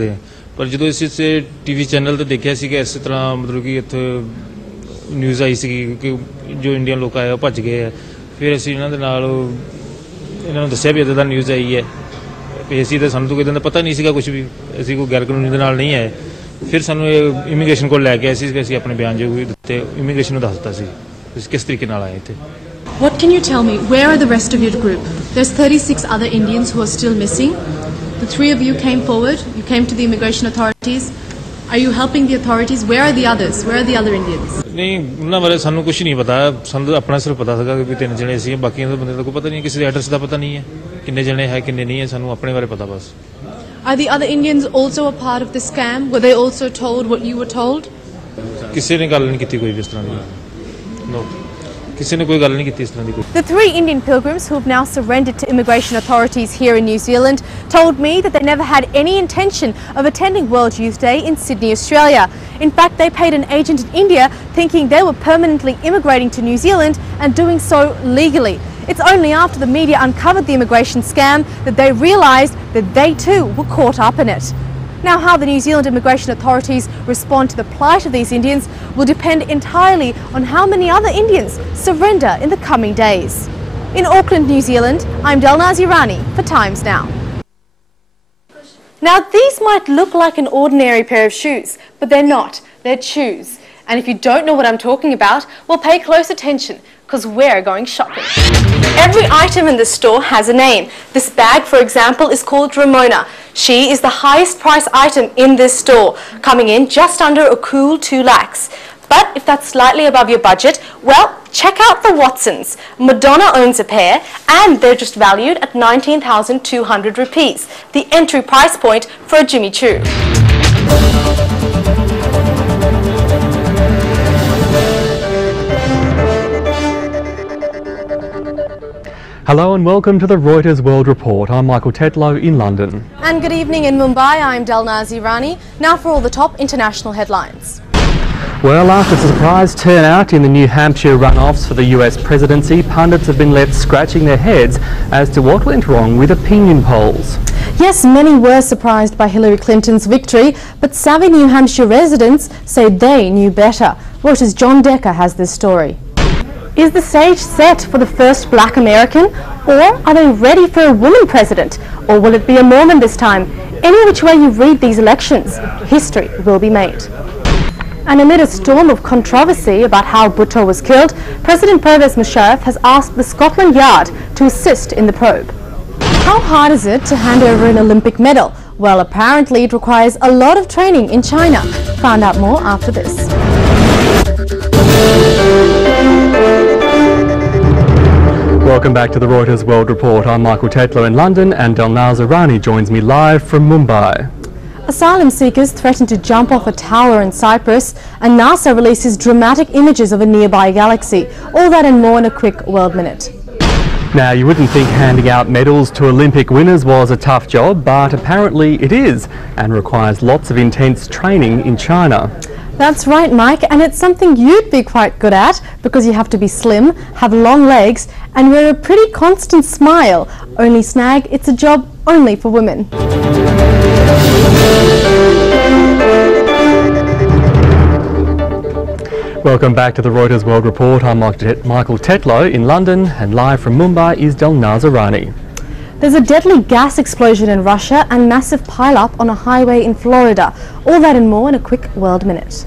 पर जो इस टीवी चैनल तो देखा कि इस तरह मतलब कि इत्थे न्यूज़ आई सी कि जो इंडियन लोग आए भज गए है। फिर असीं इन्होंने दस्सिया भी इदां दा न्यूज़ आई है भी असीं तो सानूं तो इदां दा पता नहीं सीगा कुछ भी, असीं कोई गैर कानूनी दे नाल नहीं आए। फिर सानूं इमीग्रेशन को लैके आए सी कि असीं अपने बयान जो भी दित्ते इमीग्रेशन नूं दस दित्ता सी असीं किस तरीके नाल आए इत्थे। What can you tell me? Where are the rest of your group? There's 36 other Indians who are still missing. The three of you came forward. You came to the immigration authorities. Are you helping the authorities? Where are the others? Where are the other Indians? नहीं उन्होंने बारे सानू कुछ नहीं पता, सानू तो अपना सिर्फ पता था कि 3 जने सी, बाकी बंदे को पता नहीं, किसी एड्रेस का पता नहीं है किन्ने जने है किन्ने नहीं है, सानू अपने बारे पता बस। Are the other Indians also a part of the scam? Were they also told what you were told? किसी ने गल नहीं की कोई भी इस तरह की, नो किसी ने कोई गल नहीं की इस तरह की कोई। The 3 Indian pilgrims who have now surrendered to immigration authorities here in New Zealand told me that they never had any intention of attending World Youth Day in Sydney, Australia. In fact, they paid an agent in India thinking they were permanently immigrating to New Zealand and doing so legally. It's only after the media uncovered the immigration scam that they realised that they too were caught up in it. Now, how the New Zealand immigration authorities respond to the plight of these Indians will depend entirely on how many other Indians surrender in the coming days. In Auckland, New Zealand, I'm Delnaaz Irani for Times Now. Now, these might look like an ordinary pair of shoes, but they're not. They're shoes. And if you don't know what I'm talking about, well, pay close attention, because we're going shopping. Every item in the store has a name. This bag, for example, is called Ramona. She is the highest price item in this store, coming in just under a cool 2 lakhs. But if that's slightly above your budget, well, check out the Watsons. Madonna owns a pair and they're just valued at 19,200 rupees, the entry price point for a Jimmy Choo. Hello and welcome to the Reuters World Report. I'm Michael Tetlow in London. And good evening in Mumbai, I'm Delnaaz Irani. Now for all the top international headlines. Well, after a surprise turnout in the New Hampshire runoffs for the US presidency, pundits have been left scratching their heads as to what went wrong with opinion polls. Yes, many were surprised by Hillary Clinton's victory, but savvy New Hampshire residents say they knew better. Reuters' John Decker has this story. Is the stage set for the first black American, or are they ready for a woman president, or will it be a Mormon this time? Any which way you read these elections, history will be made. And amid a storm of controversy about how Bhutto was killed, President Pervez Musharraf has asked the Scotland Yard to assist in the probe. How hard is it to hand over an Olympic medal? Well, apparently it requires a lot of training in China. Find out more after this. Welcome back to the Reuters World Report. I'm Michael Tetlow in London and Delnaaz Irani joins me live from Mumbai. Asylum seekers threaten to jump off a tower in Cyprus, and NASA releases dramatic images of a nearby galaxy. All that and more in a quick World Minute. Now, you wouldn't think handing out medals to Olympic winners was a tough job, but apparently it is, and requires lots of intense training in China. That's right, Mike, and it's something you'd be quite good at because you have to be slim, have long legs, and wear a pretty constant smile. Only snag, it's a job only for women. Welcome back to the Reuters World Report. I'm Michael Tetlow in London, and live from Mumbai is Delnaaz Irani. There's a deadly gas explosion in Russia and massive pile-up on a highway in Florida. All that and more in a quick World Minute.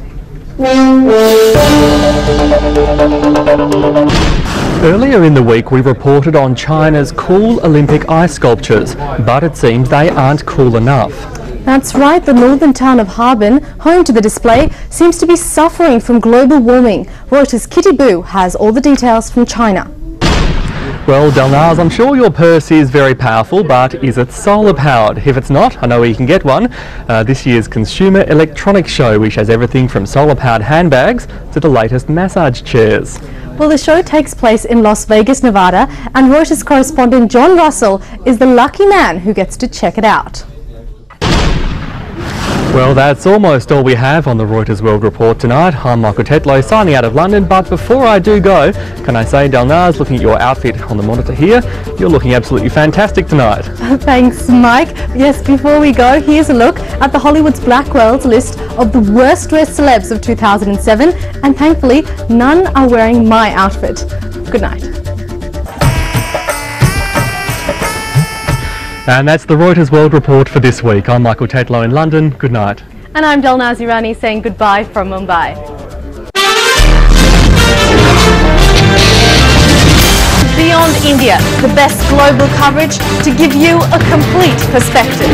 Earlier in the week we reported on China's cool Olympic ice sculptures, but it seems they aren't cool enough. That's right, the northern town of Harbin, home to the display, seems to be suffering from global warming. Reuters' Kitty Boo has all the details from China. Well, Delnaaz, I'm sure your purse is very powerful, but is it solar powered? If it's not, I know where you can get one. This year's Consumer Electronics Show, which has everything from solar powered handbags to the latest massage chairs. Well, the show takes place in Las Vegas, Nevada, and Reuters correspondent John Russell is the lucky man who gets to check it out. Well, that's almost all we have on the Reuters World Report tonight. I'm Michael Tetlow signing out of London, but before I do go, can I say, Delnaaz, looking at your outfit on the monitor here, you're looking absolutely fantastic tonight. Thanks, Mike. Yes, before we go, here's a look at the Hollywood's Blackwell's list of the worst dressed celebs of 2007, and thankfully, none are wearing my outfit. Good night. And that's the Reuters World Report for this week. I'm Michael Tetlow in London. Good night. And I'm Delnaaz Irani saying goodbye from Mumbai. Beyond India, the best global coverage to give you a complete perspective.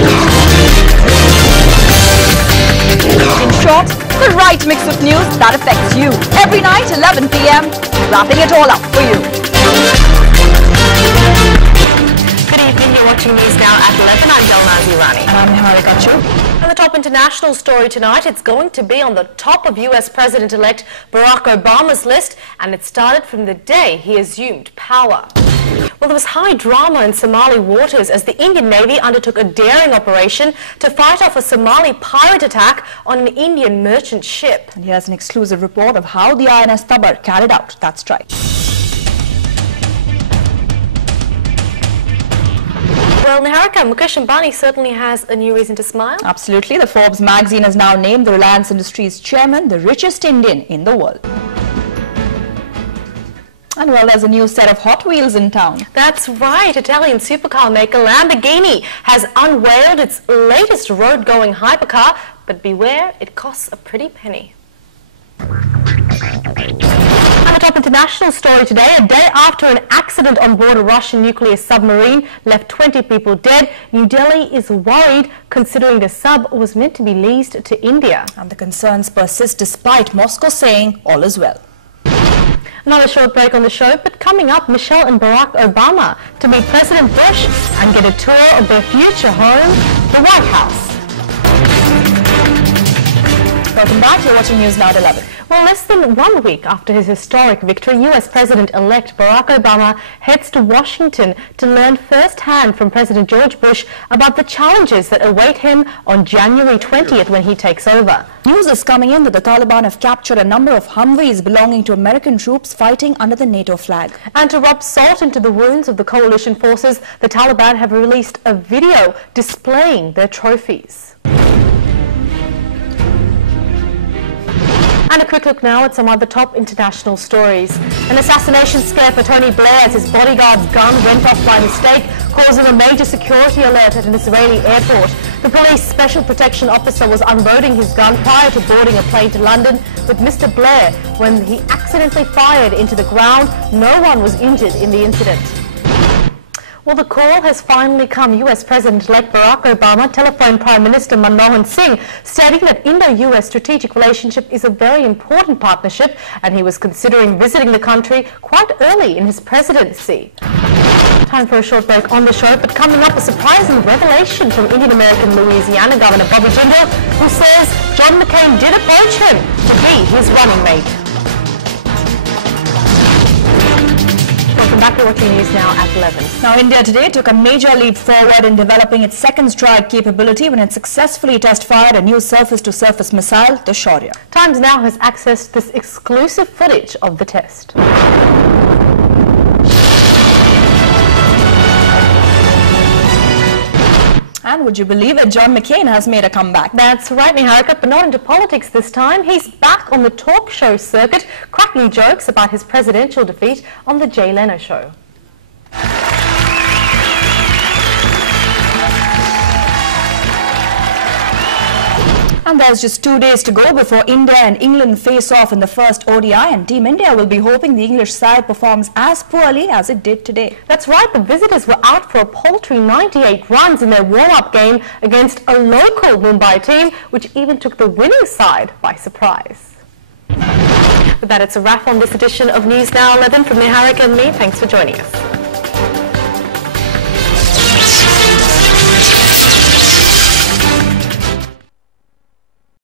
In short, the right mix of news that affects you. Every night, 11 p.m, wrapping it all up for you. Good evening, you're watching News Now at 11. I'm Delnaaz Irani. And I'm Niharika. And the top international story tonight, it's going to be on the top of US President-elect Barack Obama's list, and it started from the day he assumed power. Well, there was high drama in Somali waters as the Indian Navy undertook a daring operation to fight off a Somali pirate attack on an Indian merchant ship. And here's an exclusive report of how the INS Tabar carried out that strike. Well, Niharika, Mukesh Ambani certainly has a new reason to smile. Absolutely. The Forbes magazine has now named the Reliance Industries chairman the richest Indian in the world. And well, there's a new set of Hot Wheels in town. That's right. Italian supercar maker Lamborghini has unveiled its latest road-going hypercar, but beware, it costs a pretty penny. And the top international story today, a day after an accident on board a Russian nuclear submarine left 20 people dead, New Delhi is worried considering the sub was meant to be leased to India. And the concerns persist despite Moscow saying all is well. Another short break on the show, but coming up, Michelle and Barack Obama to meet President Bush and get a tour of their future home, the White House. Welcome back. You're watching News Now at 11. Well, less than 1 week after his historic victory, US President-elect Barack Obama heads to Washington to learn firsthand from President George Bush about the challenges that await him on January 20th when he takes over. News is coming in that the Taliban have captured a number of Humvees belonging to American troops fighting under the NATO flag. And to rub salt into the wounds of the coalition forces, the Taliban have released a video displaying their trophies. And a quick look now at some other top international stories. An assassination scare for Tony Blair as his bodyguard's gun went off by mistake, causing a major security alert at an Israeli airport. The police special protection officer was unloading his gun prior to boarding a plane to London with Mr. Blair when he accidentally fired into the ground. No one was injured in the incident. Well, the call has finally come. US President-elect Barack Obama telephoned Prime Minister Manmohan Singh, stating that Indo-US strategic relationship is a very important partnership, and he was considering visiting the country quite early in his presidency. Time for a short break on the show, but coming up, a surprising revelation from Indian-American Louisiana Governor Bobby Jindal, who says John McCain did approach him to be his running mate. Welcome back to watching News Now at 11. Now, India today took a major leap forward in developing its second strike capability when it successfully test-fired a new surface-to-surface missile, the Shaurya. Times Now has accessed this exclusive footage of the test. And would you believe it, John McCain has made a comeback. That's right, Niharika, but not into politics this time. He's back on the talk show circuit, cracking jokes about his presidential defeat on the Jay Leno show. And there's just 2 days to go before India and England face off in the first ODI, and Team India will be hoping the English side performs as poorly as it did today. That's right, the visitors were out for a paltry 98 runs in their warm-up game against a local Mumbai team, which even took the winning side by surprise. With that, it's a wrap on this edition of News Now 11 from Niharika and me. Thanks for joining us.